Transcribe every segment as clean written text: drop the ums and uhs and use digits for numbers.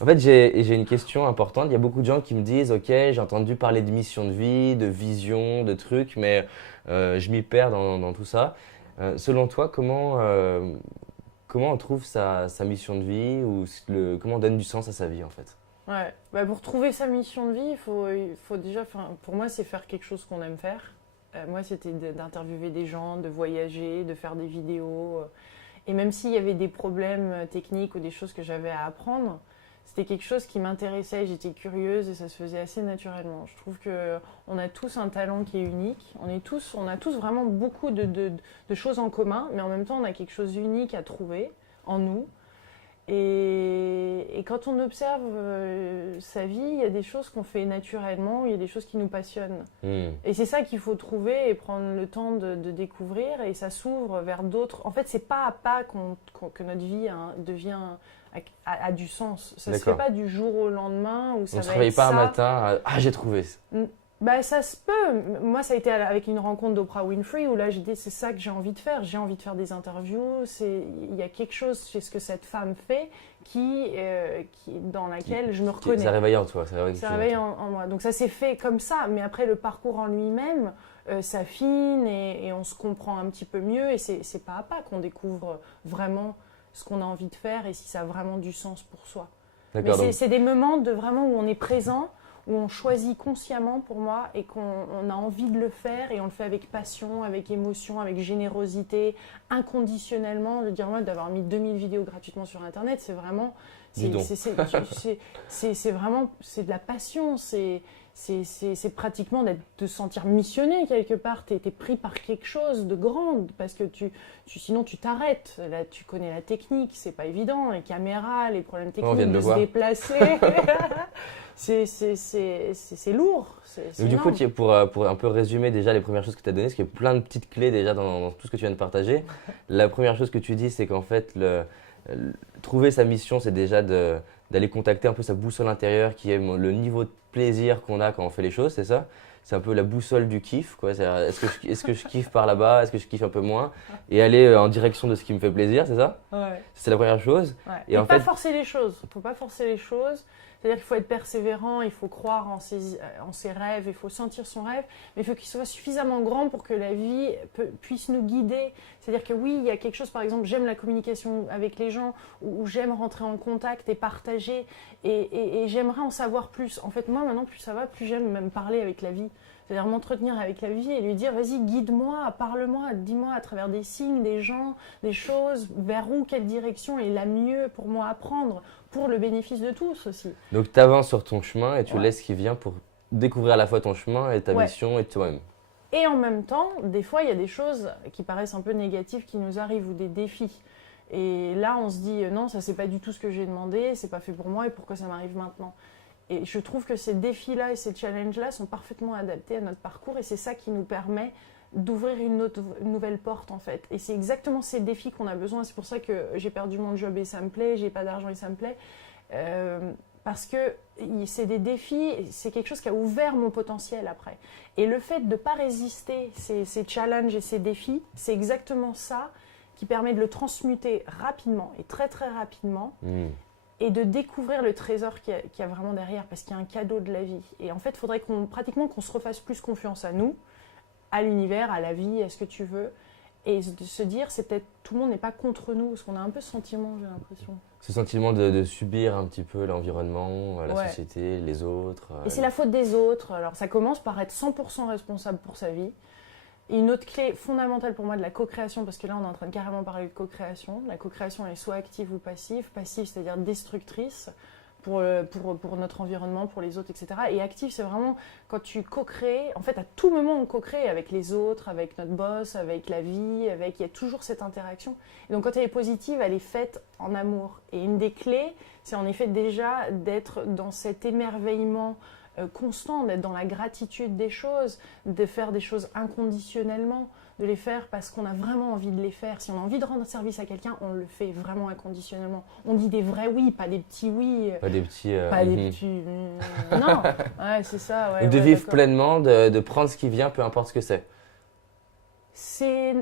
En fait, j'ai une question importante. Il y a beaucoup de gens qui me disent, OK, j'ai entendu parler de mission de vie, de vision, de trucs, mais je m'y perds dans tout ça. Selon toi, comment on trouve sa mission de vie ou comment on donne du sens à sa vie en fait? Ouais, bah pour trouver sa mission de vie, il faut déjà, enfin, pour moi, c'est faire quelque chose qu'on aime faire. Moi, c'était d'interviewer des gens, de voyager, de faire des vidéos. Et même s'il y avait des problèmes techniques ou des choses que j'avais à apprendre, c'était quelque chose qui m'intéressait, j'étais curieuse et ça se faisait assez naturellement. Je trouve que on a tous un talent qui est unique. On a tous vraiment beaucoup de choses en commun, mais en même temps, on a quelque chose d'unique à trouver en nous. Et quand on observe sa vie, il y a des choses qu'on fait naturellement, il y a des choses qui nous passionnent. Hmm. Et c'est ça qu'il faut trouver et prendre le temps de découvrir, et ça s'ouvre vers d'autres. En fait, c'est pas à pas que notre vie devient a du sens. Ça se fait D'accord. pas du jour au lendemain où On ça ne se va réveille être pas un ça. matin, ah j'ai trouvé. Bah, ça se peut. Moi, ça a été avec une rencontre d'Oprah Winfrey où là, j'ai dit, c'est ça que j'ai envie de faire. J'ai envie de faire des interviews. Il y a quelque chose chez ce que cette femme fait dans laquelle je me reconnais. Ça réveille en toi, ça réveille quelque Ça chose en réveille toi. en moi. Donc ça s'est fait comme ça. Mais après, le parcours en lui-même s'affine et on se comprend un petit peu mieux. Et c'est pas à pas qu'on découvre vraiment ce qu'on a envie de faire et si ça a vraiment du sens pour soi. Mais D'accord, donc c'est des moments de vraiment où on est présent, où on choisit consciemment pour moi et qu'on a envie de le faire et on le fait avec passion, avec émotion, avec générosité, inconditionnellement. Je veux dire, moi, d'avoir mis 2000 vidéos gratuitement sur Internet, c'est vraiment, dis donc. c'est vraiment, c'est de la passion, c'est pratiquement de se sentir missionné quelque part. Tu es pris par quelque chose de grand parce que sinon tu t'arrêtes. Là, tu connais la technique, c'est pas évident. Les caméras, les problèmes On vient techniques de le de se voir. déplacer. C'est lourd. C'est Donc, du coup, énorme. pour un peu résumer déjà les premières choses que tu as données, parce qu'il y a plein de petites clés déjà dans tout ce que tu viens de partager. La première chose que tu dis, c'est qu'en fait, trouver sa mission, c'est déjà d'aller contacter un peu sa boussole intérieure, qui est le niveau de plaisir qu'on a quand on fait les choses, c'est ça? C'est un peu la boussole du kiff, quoi. Est-ce que je kiffe par là-bas? Est-ce que je kiffe un peu moins? Et aller en direction de ce qui me fait plaisir, c'est ça? Ouais. C'est la première chose. Ouais. Et Et en pas fait, forcer les choses. Il faut pas forcer les choses. C'est-à-dire qu'il faut être persévérant, il faut croire en ses rêves, il faut sentir son rêve, mais il faut qu'il soit suffisamment grand pour que la vie puisse nous guider. C'est-à-dire que oui, il y a quelque chose, par exemple, j'aime la communication avec les gens, ou j'aime rentrer en contact et partager, et j'aimerais en savoir plus. En fait, moi, maintenant, plus ça va, plus j'aime même parler avec la vie. C'est-à-dire m'entretenir avec la vie et lui dire, vas-y, guide-moi, parle-moi, dis-moi à travers des signes, des gens, des choses, vers où, quelle direction est la mieux pour moi à prendre, pour le bénéfice de tous aussi. donc tu avances sur ton chemin et tu Ouais. laisses ce qui vient pour découvrir à la fois ton chemin et ta Ouais. mission et toi-même. Et en même temps, des fois, il y a des choses qui paraissent un peu négatives qui nous arrivent ou des défis. Et là, on se dit, non, ça, c'est pas du tout ce que j'ai demandé, c'est pas fait pour moi et pourquoi ça m'arrive maintenant? Et je trouve que ces défis-là et ces challenges-là sont parfaitement adaptés à notre parcours et c'est ça qui nous permet d'ouvrir une nouvelle porte en fait. Et c'est exactement ces défis qu'on a besoin. C'est pour ça que j'ai perdu mon job et ça me plaît, j'ai pas d'argent et ça me plaît. Parce que c'est des défis, c'est quelque chose qui a ouvert mon potentiel après. Et le fait de ne pas résister ces challenges et ces défis, c'est exactement ça qui permet de le transmuter rapidement et très très rapidement Hmm. et de découvrir le trésor qu'il y a vraiment derrière parce qu'il y a un cadeau de la vie. Et en fait, il faudrait qu'on se refasse plus confiance à nous, à l'univers, à la vie, à ce que tu veux. Et de se dire, c'est peut-être tout le monde n'est pas contre nous, parce qu'on a un peu ce sentiment, j'ai l'impression. Ce sentiment de subir un petit peu l'environnement, la Ouais. société, les autres. Et c'est la faute des autres. Alors ça commence par être 100% responsable pour sa vie. Et une autre clé fondamentale pour moi de la co-création, parce que là on est en train de carrément parler de co-création. La co-création est soit active ou passive. Passive, c'est-à-dire destructrice pour notre environnement, pour les autres, etc. Et active, c'est vraiment quand tu co-crées. En fait, à tout moment on co-crée avec les autres, avec notre boss, avec la vie, il y a toujours cette interaction. Et donc quand elle est positive, elle est faite en amour. Et une des clés, c'est en effet déjà d'être dans cet émerveillement constant, d'être dans la gratitude des choses, de faire des choses inconditionnellement, de les faire parce qu'on a vraiment envie de les faire. Si on a envie de rendre service à quelqu'un, on le fait vraiment inconditionnellement. On dit des vrais oui, pas des petits oui, Pas des petits. pas des Mhm. petits... Non, ouais, c'est ça. Ouais, Donc de ouais, vivre d'accord. pleinement, de prendre ce qui vient, peu importe ce que c'est.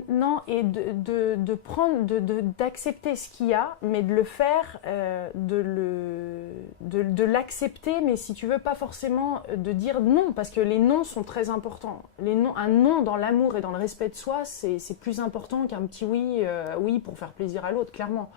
Non, et de prendre, d'accepter ce qu'il y a, mais de le faire, de l'accepter, mais si tu veux, pas forcément de dire non, parce que les noms sont très importants. Un non dans l'amour et dans le respect de soi, c'est plus important qu'un petit oui, oui pour faire plaisir à l'autre, clairement.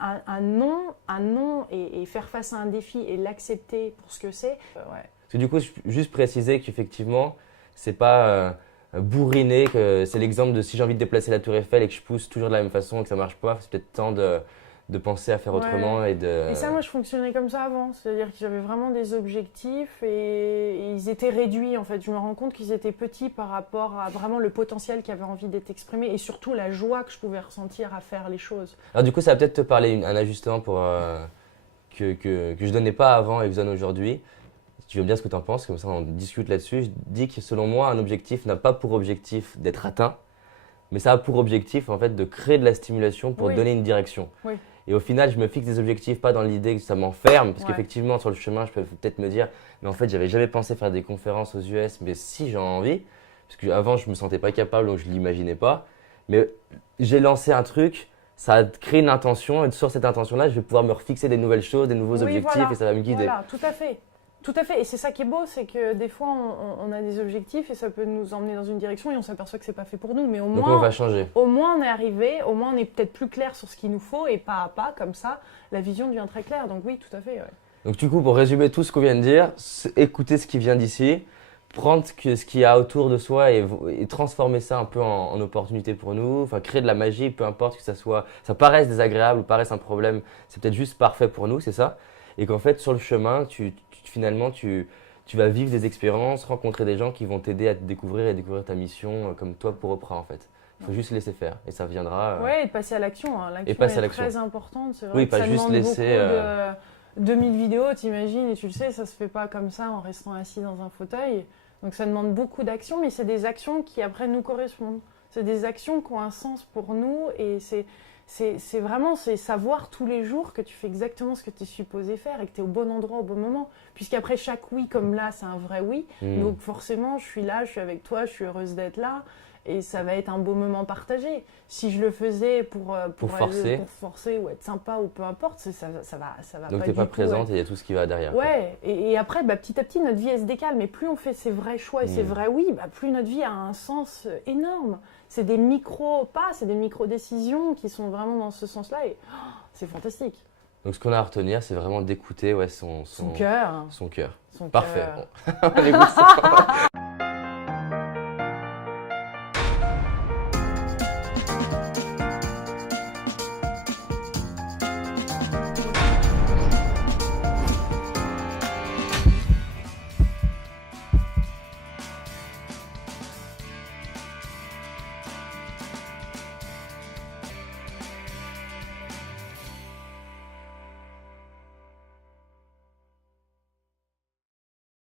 Un non et faire face à un défi et l'accepter pour ce que c'est. Ouais. Parce que du coup, juste préciser qu'effectivement, c'est pas bourriner, que c'est l'exemple de si j'ai envie de déplacer la tour Eiffel et que je pousse toujours de la même façon et que ça marche pas, c'est peut-être temps de penser à faire autrement et de… Et ça, moi, je fonctionnais comme ça avant. C'est-à-dire que j'avais vraiment des objectifs et ils étaient réduits, en fait. Je me rends compte qu'ils étaient petits par rapport à vraiment le potentiel qui avait envie d'être exprimé et surtout la joie que je pouvais ressentir à faire les choses. Alors du coup, ça va peut-être te parler un ajustement que je donnais pas avant et que je donne aujourd'hui. Si tu veux bien ce que tu en penses, comme ça on discute là-dessus. Je dis que selon moi, un objectif n'a pas pour objectif d'être atteint, mais ça a pour objectif en fait de créer de la stimulation pour donner une direction. Oui. Et au final, je me fixe des objectifs pas dans l'idée que ça m'enferme, parce Ouais. qu'effectivement sur le chemin, je peux peut-être me dire, mais en fait, j'avais jamais pensé faire des conférences aux US, mais si j'en ai envie, parce qu'avant je me sentais pas capable, donc je l'imaginais pas. Mais j'ai lancé un truc. Ça a créé une intention et sur cette intention-là, je vais pouvoir me refixer des nouvelles choses, des nouveaux objectifs et ça va me guider. Voilà, tout à fait. Tout à fait. Et c'est ça qui est beau, c'est que des fois, on a des objectifs et ça peut nous emmener dans une direction et on s'aperçoit que c'est pas fait pour nous. Mais au Donc moins, on va changer. Au moins, on est arrivé, au moins, on est peut-être plus clair sur ce qu'il nous faut et pas à pas, comme ça, la vision devient très claire. Donc oui, tout à fait. Ouais. Donc du coup, pour résumer tout ce qu'on vient de dire, écouter ce qui vient d'ici, prendre ce qu'il y a autour de soi et transformer ça un peu en opportunité pour nous, enfin créer de la magie, peu importe que ça paraisse désagréable ou paraisse un problème, c'est peut-être juste parfait pour nous, c'est ça. Et qu'en fait, sur le chemin, finalement, tu vas vivre des expériences, rencontrer des gens qui vont t'aider à te découvrir et découvrir ta mission comme toi pour Oprah en fait. Il faut juste laisser faire et ça viendra. Ouais, et de passer à l'action. Hein. Et passer à L'action est l'action. très importante. C'est vrai Oui, que pas ça juste demande laisser. beaucoup de 2000 vidéos, t'imagines, et tu le sais, ça se fait pas comme ça en restant assis dans un fauteuil. Donc ça demande beaucoup d'actions, mais c'est des actions qui après nous correspondent. C'est des actions qui ont un sens pour nous et c'est vraiment savoir tous les jours que tu fais exactement ce que tu es supposé faire et que tu es au bon endroit au bon moment. Puisqu'après chaque oui comme là, c'est un vrai oui. Donc forcément, je suis là, je suis avec toi, je suis heureuse d'être là. Et ça va être un beau moment partagé. Si je le faisais pour forcer ou être sympa ou peu importe, ça va Donc pas t'es du pas tout présente être... et il y a tout ce qui va derrière. Ouais, et après, petit à petit, notre vie, elle se décale. Mais plus on fait ses vrais choix et ses vrais oui, plus notre vie a un sens énorme. C'est des micro-pas, c'est des micro-décisions qui sont vraiment dans ce sens-là. Et c'est fantastique. Donc ce qu'on a à retenir, c'est vraiment d'écouter son cœur. Son cœur. Son Parfait. cœur. On écoute ça.